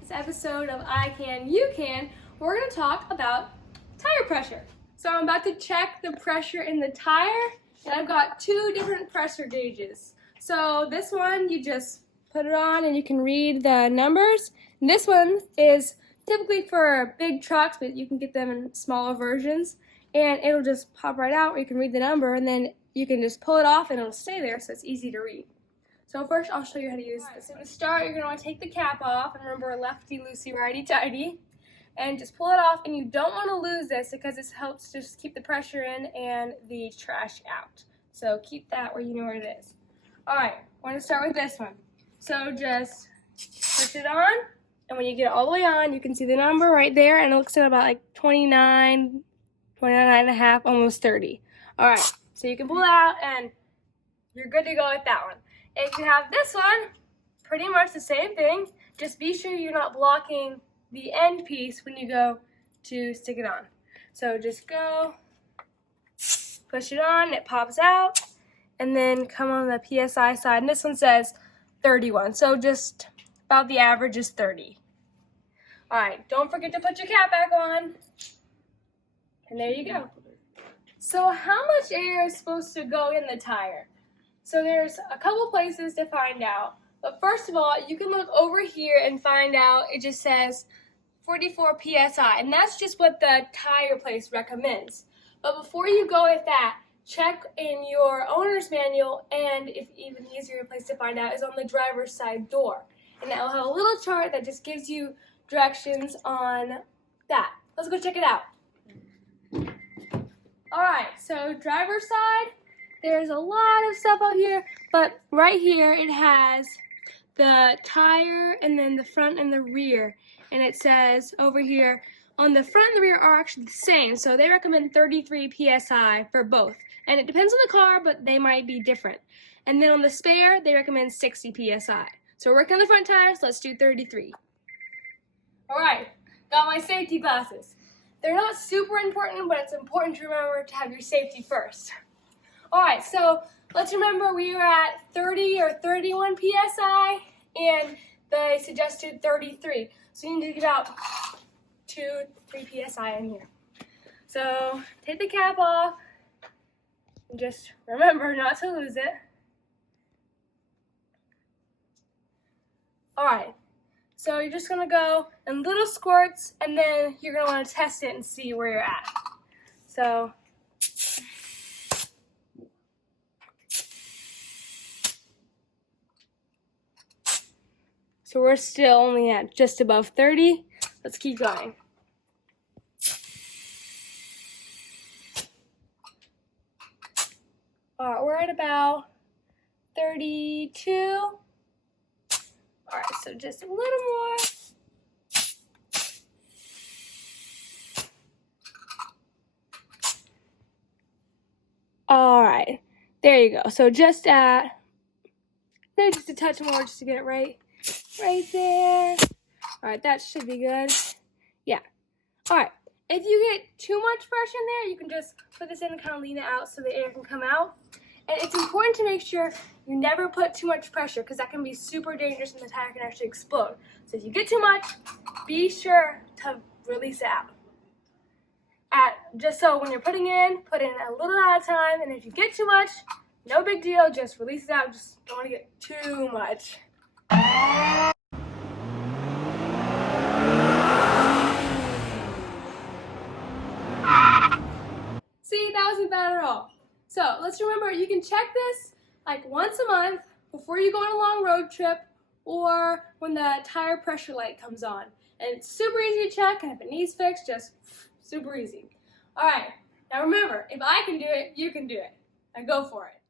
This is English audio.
this episode of I Can, You Can, we're going to talk about tire pressure. So I'm about to check the pressure in the tire, and I've got two different pressure gauges. So this one, you just put it on and you can read the numbers. And this one is typically for big trucks, but you can get them in smaller versions. And it'll just pop right out where you can read the number, and then you can just pull it off and it'll stay there, so it's easy to read. So first I'll show you how to use this. So to start, you're going to want to take the cap off, and remember lefty loosey, righty tighty, and just pull it off. And you don't want to lose this because this helps just keep the pressure in and the trash out. So keep that where you know where it is. Alright, we're going to start with this one. So just push it on, and when you get it all the way on, you can see the number right there, and it looks at about like 29 and a half, almost 30. Alright, so you can pull it out, and you're good to go with that one. If you have this one, pretty much the same thing. Just be sure you're not blocking the end piece when you go to stick it on. So just go, push it on, it pops out, and then come on the PSI side. And this one says 31, so just about the average is 30. Alright, don't forget to put your cap back on. And there you go. So how much air is supposed to go in the tire? So there's a couple places to find out. But first of all, you can look over here and find out it just says 44 PSI. And that's just what the tire place recommends. But before you go with that, check in your owner's manual, and if even easier place to find out is on the driver's side door. And that will have a little chart that just gives you directions on that. Let's go check it out. Alright, so driver's side, there's a lot of stuff out here, but right here it has the tire and then the front and the rear. And it says over here, on the front and the rear are actually the same, so they recommend 33 PSI for both. And it depends on the car, but they might be different. And then on the spare, they recommend 60 PSI. So we're working on the front tires, let's do 33. Alright, got my safety glasses. They're not super important, but it's important to remember to have your safety first. Alright, so let's remember we were at 30 or 31 PSI, and they suggested 33. So you need to get about 2-3 PSI in here. So take the cap off, and just remember not to lose it. Alright. So you're just going to go in little squirts, and then you're going to want to test it and see where you're at. So we're still only at just above 30. Let's keep going. Alright, we're at about 32. Alright, so just a little more. Alright, there you go. So just at, maybe just a touch more just to get it right there. Alright, that should be good. Yeah. Alright, if you get too much pressure in there, you can just put this in and kind of lean it out so the air can come out. And it's important to make sure you never put too much pressure, because that can be super dangerous and the tire can actually explode. So if you get too much, be sure to release it out. Just so when you're putting it in, put in a little at a time, and if you get too much, no big deal, just release it out. Just don't want to get too much. See, that wasn't bad at all. So let's remember, you can check this like once a month before you go on a long road trip, or when the tire pressure light comes on. And it's super easy to check, and if it needs fixed, just super easy. Alright, now remember, if I can do it, you can do it. Now go for it.